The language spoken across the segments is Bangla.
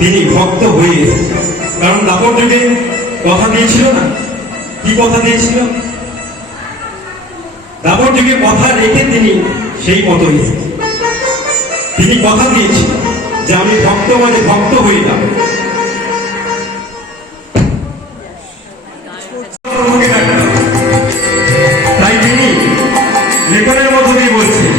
তিনি ভক্ত হয়ে এসেছেন। কারণ দাপর যুগে কথা দিয়েছিল না, কি কথা দিয়েছিল? দাপর যুগে কথা রেখে তিনি সেই মতো এসেছেন। তিনি কথা দিয়েছিলেন যে আমি ভক্ত মানে ভক্ত হয়ে যাব। তাই তিনি লেখনের মধ্য দিয়ে বলছেন,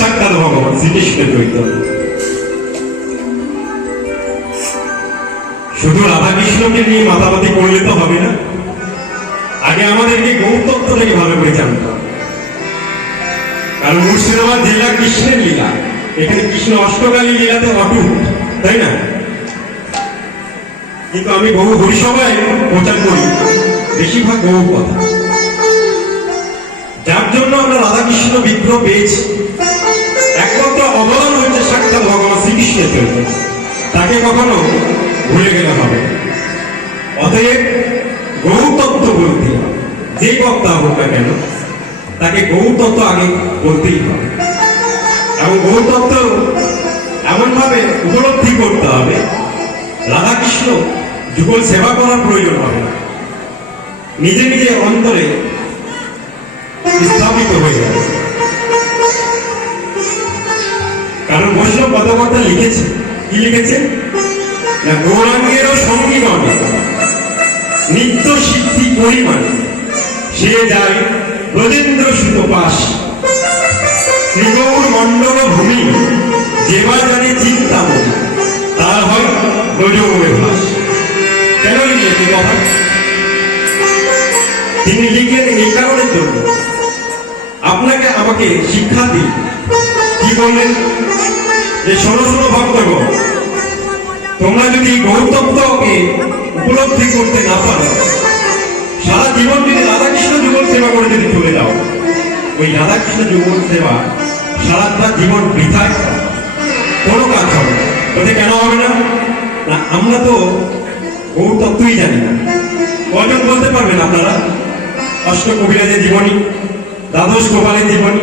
সাক্ষাৎ ভগবান শ্রীকৃষ্ণের চৈতন্য। শুধু রাধা কৃষ্ণকে নিয়ে মাতামাতি করলে তো হবে না, আগে আমাদেরকে গৌরতত্ত্বটাকে ভালো করে জানতে হবে। কারণ মুর্শিদাবাদ জেলা কৃষ্ণের লীলা, এখানে কৃষ্ণ অষ্টকালী লীলাতে অটুট, তাই না? কিন্তু আমি বহু হরিসভায় প্রচার করি বেশিরভাগ বহু কথা, যার জন্য আমরা রাধা কৃষ্ণ বিগ্রহ পেয়েছি। একমাত্র অবদান হচ্ছে সাক্ষাৎ ভগবান শ্রীকৃষ্ণের চরিত্র, তাকে কখনো ভুলে গেলে হবে। অতএব গৌরতত্ত্ব বলতে যে বক্তা হোক না কেন, তাকে গৌরতত্ত্ব আগে বলতেই হবে। এবং গৌরতত্ত্ব এমন ভাবে উপলব্ধি করতে হবে, রাধাকৃষ্ণ যুগল সেবা করার প্রয়োজন হবে না, নিজে নিজে অন্তরে স্থাপিত হয়ে যাবে। কারণ বৈষ্ণব পদকর্তা লিখেছে, কি লিখেছে না, গৌরাঙ্গেরও সঙ্গী নয় নিত্য সিদ্ধি পরিমাণ, সে যায় ব্রজেন্দ্র সুত পাশ, শ্রীগৌর মণ্ডল ভূমি যেবা জানে চিন্তামন, তার হয় ব্রজমূলে ভাস। কেন লিখলেন এই কথা? তিনি লিখলেন এই কারণের জন্য, আপনাকে আমাকে শিক্ষা দিন। কি বললেন? যে শোনো শোনো ভক্তগণ, তোমরা যদি গৌরতত্ত্বকে উপলব্ধি করতে না পারো, সারা জীবন যদি রাধাকৃষ্ণ যুগল সেবা করে যদি চলে যাও, ওই রাধাকৃষ্ণ যুগল সেবা সারাটা জীবন বৃথায়, কোনো কাজ হবে না। ওতে কেন হবে না? না, আমরা তো গৌরতত্ত্বই জানি না। কজন বলতে পারবেন আপনারা অষ্ট কবিরাজের জীবনী, দ্বাদশ গোপালের জীবনী?